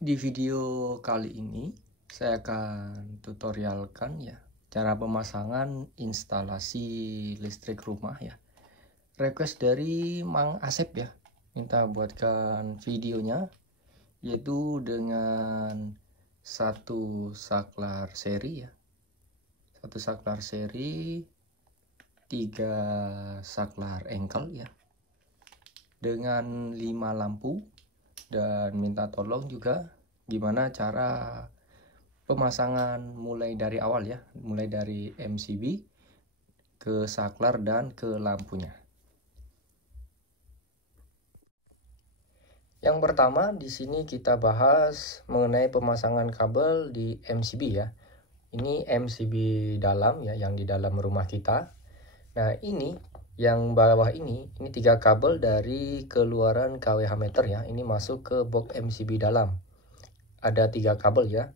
Di video kali ini saya akan tutorialkan ya cara pemasangan instalasi listrik rumah ya. Request dari Mang Asep ya, minta buatkan videonya yaitu dengan satu saklar seri ya. Satu saklar seri, 3 saklar engkel ya. Dengan 5 lampu. Dan minta tolong juga gimana cara pemasangan mulai dari awal ya, mulai dari MCB ke saklar dan ke lampunya. Yang pertama di sini kita bahas mengenai pemasangan kabel di MCB ya. Ini MCB dalam ya, yang di dalam rumah kita. Nah ini yang bawah ini 3 kabel dari keluaran kWh meter ya. Ini masuk ke box MCB dalam. Ada 3 kabel ya.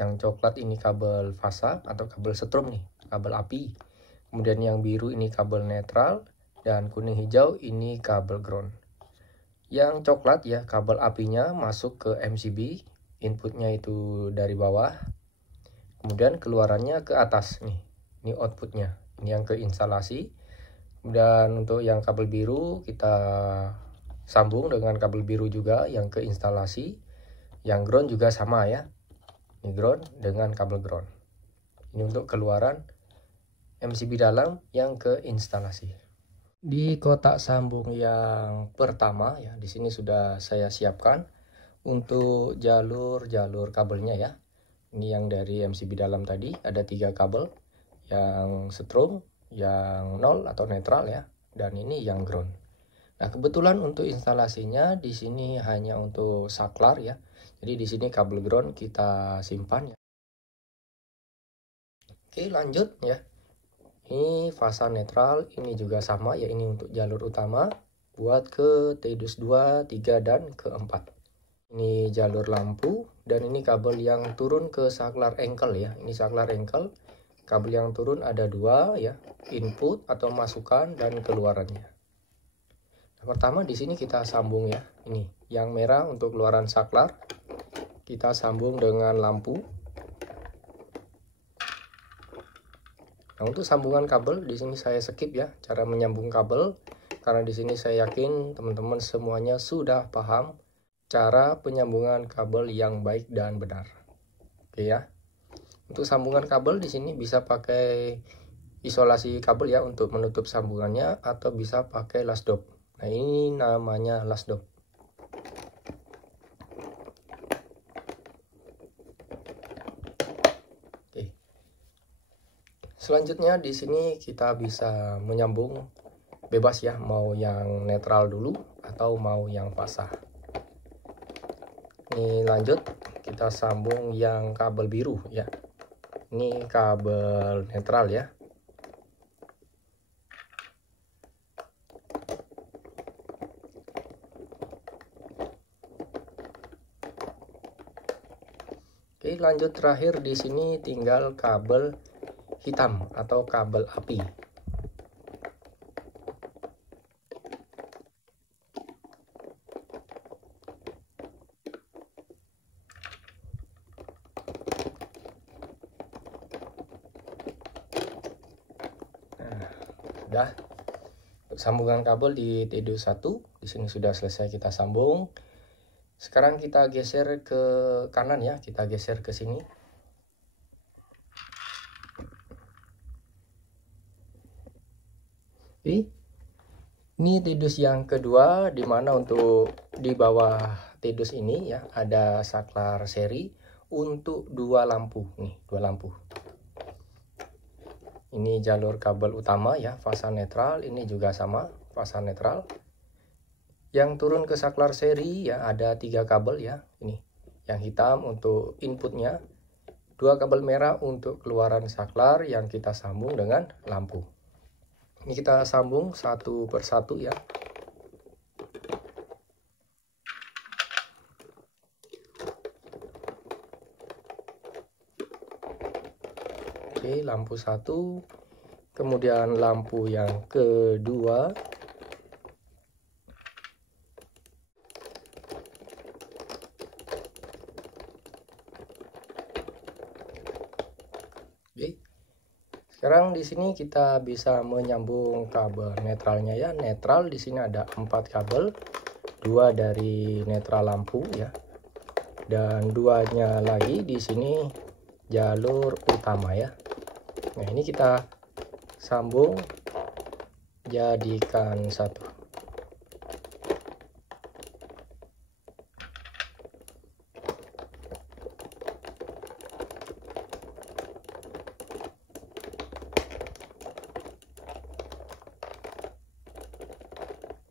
Yang coklat ini kabel fasa atau kabel setrum nih, kabel api. Kemudian yang biru ini kabel netral dan kuning hijau ini kabel ground. Yang coklat ya, kabel apinya masuk ke MCB, inputnya itu dari bawah. Kemudian keluarannya ke atas nih. Ini outputnya. Ini yang ke instalasi. Dan untuk yang kabel biru kita sambung dengan kabel biru juga yang ke instalasi. Yang ground juga sama ya. Ini ground dengan kabel ground. Ini untuk keluaran MCB dalam yang ke instalasi. Di kotak sambung yang pertama ya, di sini sudah saya siapkan untuk jalur kabelnya ya. Ini yang dari MCB dalam tadi ada 3 kabel, yang setrum, yang nol atau netral ya, dan ini yang ground. Nah, kebetulan untuk instalasinya di sini hanya untuk saklar ya. Jadi di sini kabel ground kita simpan ya. Oke, lanjut ya. Ini fasa netral, ini juga sama ya, ini untuk jalur utama buat ke TDUS 2, 3 dan ke 4. Ini jalur lampu dan ini kabel yang turun ke saklar engkel ya. Ini saklar engkel. Kabel yang turun ada 2 ya, input atau masukan dan keluarannya. Nah, pertama di sini kita sambung ya. Ini yang merah untuk keluaran saklar. Kita sambung dengan lampu. Nah, untuk sambungan kabel di sini saya skip ya cara menyambung kabel karena di sini saya yakin teman-teman semuanya sudah paham cara penyambungan kabel yang baik dan benar. Oke ya. Untuk sambungan kabel di sini bisa pakai isolasi kabel ya untuk menutup sambungannya atau bisa pakai lasdop. Nah, ini namanya lasdop. Oke. Selanjutnya di sini kita bisa menyambung bebas ya, mau yang netral dulu atau mau yang fasa. Ini lanjut kita sambung yang kabel biru ya. Ini kabel netral ya. Oke, lanjut terakhir di sini tinggal kabel hitam atau kabel api. Sudah sambungan kabel di TDUS 1 di sini sudah selesai kita sambung. Sekarang kita geser ke kanan ya, kita geser ke sini. Ini TDUS yang kedua, di mana untuk di bawah TDUS ini ya ada saklar seri untuk 2 lampu nih, 2 lampu. Ini jalur kabel utama ya, fasa netral, ini juga sama, fasa netral. Yang turun ke saklar seri ya ada 3 kabel ya, ini. Yang hitam untuk inputnya, 2 kabel merah untuk keluaran saklar yang kita sambung dengan lampu. Ini kita sambung satu persatu ya. Oke, lampu 1, kemudian lampu yang kedua. Sekarang di sini kita bisa menyambung kabel netralnya ya. Netral di sini ada 4 kabel, 2 dari netral lampu ya. Dan 2-nya lagi di sini jalur utama ya. Nah, ini kita sambung jadikan satu.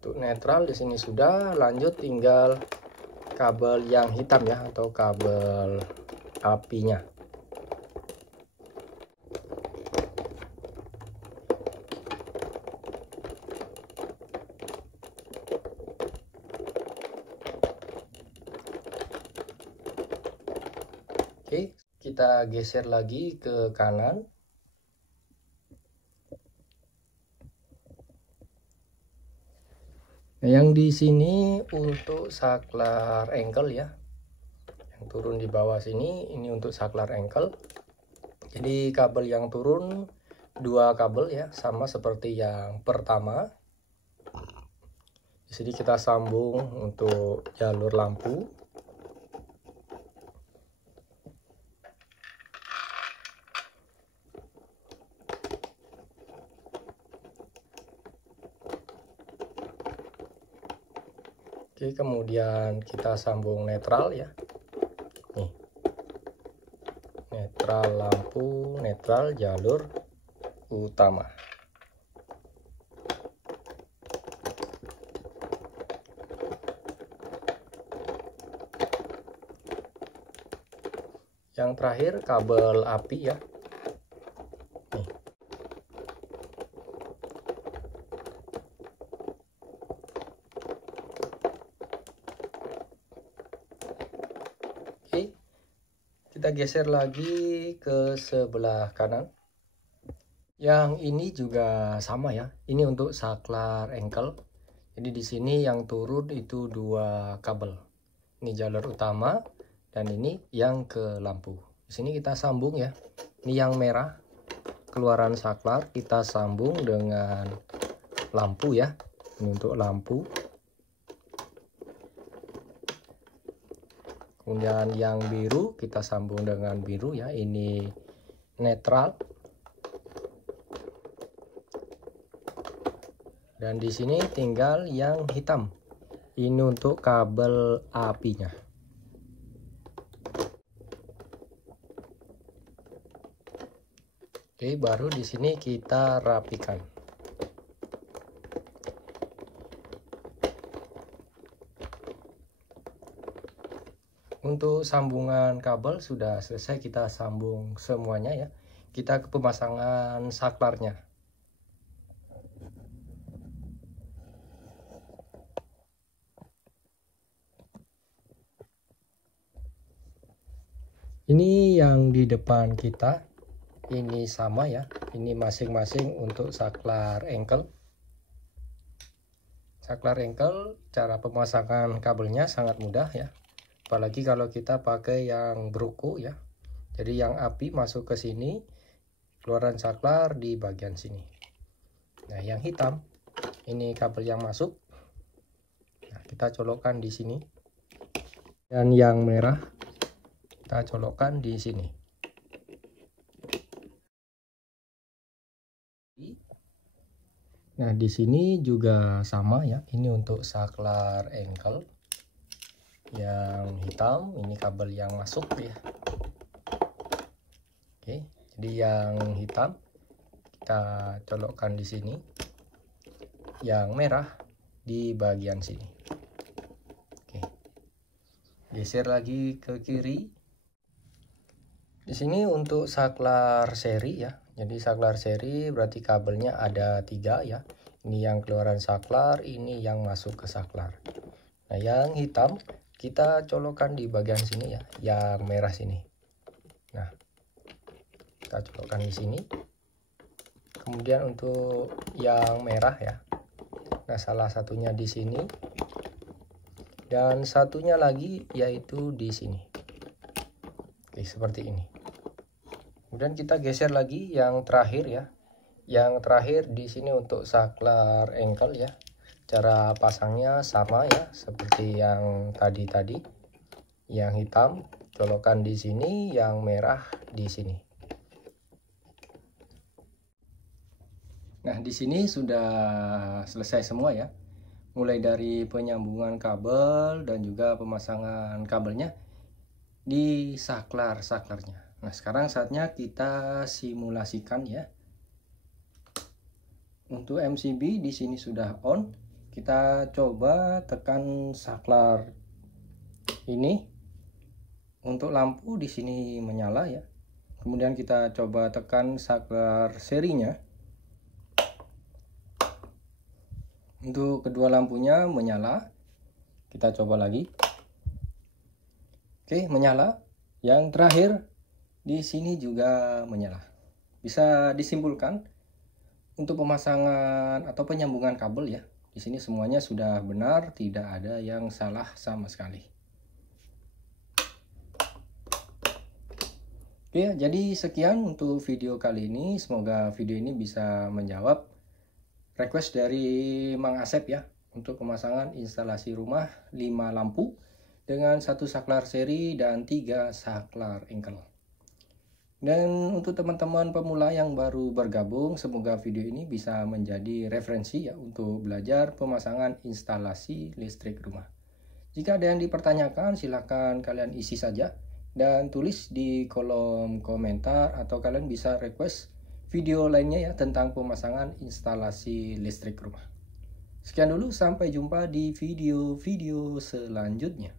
Untuk netral di sini sudah, lanjut tinggal kabel yang hitam ya, atau kabel apinya. Oke, kita geser lagi ke kanan. Nah, yang di sini untuk saklar ankle ya, yang turun di bawah sini, ini untuk saklar ankle. Jadi kabel yang turun 2 kabel ya, sama seperti yang pertama. Di sini kita sambung untuk jalur lampu. Oke, kemudian kita sambung netral ya. Nih. Netral lampu, netral jalur utama. Yang terakhir kabel api ya. Nih. Oke, kita geser lagi ke sebelah kanan. Yang ini juga sama ya. Ini untuk saklar ankle. Jadi di sini yang turun itu 2 kabel. Ini jalur utama dan ini yang ke lampu. Di sini kita sambung ya. Ini yang merah keluaran saklar, kita sambung dengan lampu ya. Ini untuk lampu. Kemudian yang biru kita sambung dengan biru ya, ini netral. Dan di sini tinggal yang hitam. Ini untuk kabel apinya. Oke, baru di sini kita rapikan. Untuk sambungan kabel sudah selesai, kita sambung semuanya ya. Kita ke pemasangan saklarnya. Ini yang di depan kita, ini sama ya. Ini masing-masing untuk saklar ankle. Saklar ankle, cara pemasangan kabelnya sangat mudah ya. Apalagi kalau kita pakai yang bruku ya. Jadi yang api masuk ke sini, keluaran saklar di bagian sini. Nah, yang hitam ini kabel yang masuk. Nah, kita colokkan di sini. Dan yang merah kita colokkan di sini. Nah, di sini juga sama ya. Ini untuk saklar ankle. Yang hitam ini kabel yang masuk ya. Oke, jadi yang hitam kita colokkan di sini, yang merah di bagian sini. Oke, geser lagi ke kiri. Di sini untuk saklar seri ya. Jadi saklar seri berarti kabelnya ada 3 ya. Ini yang keluaran saklar, ini yang masuk ke saklar. Nah, yang hitam kita colokkan di bagian sini ya, yang merah sini. Nah, kita colokkan di sini. Kemudian untuk yang merah ya, nah salah satunya di sini dan satunya lagi yaitu di sini. Oke, seperti ini. Kemudian kita geser lagi yang terakhir ya. Yang terakhir di sini untuk saklar engkel ya. Cara pasangnya sama ya, seperti yang tadi. Yang hitam colokan di sini, yang merah di sini. Nah, di sini sudah selesai semua ya. Mulai dari penyambungan kabel dan juga pemasangan kabelnya di saklarnya. Nah, sekarang saatnya kita simulasikan ya. Untuk MCB di sini sudah on. Kita coba tekan saklar ini. Untuk lampu di sini menyala ya. Kemudian kita coba tekan saklar serinya. Untuk kedua lampunya menyala. Kita coba lagi. Oke, menyala. Yang terakhir di sini juga menyala. Bisa disimpulkan untuk pemasangan atau penyambungan kabel ya. Di sini semuanya sudah benar, tidak ada yang salah sama sekali. Oke, jadi sekian untuk video kali ini. Semoga video ini bisa menjawab request dari Mang Asep ya, untuk pemasangan instalasi rumah 5 lampu dengan 1 saklar seri dan 3 saklar engkel. Dan untuk teman-teman pemula yang baru bergabung, semoga video ini bisa menjadi referensi ya untuk belajar pemasangan instalasi listrik rumah. Jika ada yang dipertanyakan, silakan kalian isi saja dan tulis di kolom komentar, atau kalian bisa request video lainnya ya tentang pemasangan instalasi listrik rumah. Sekian dulu, sampai jumpa di video-video selanjutnya.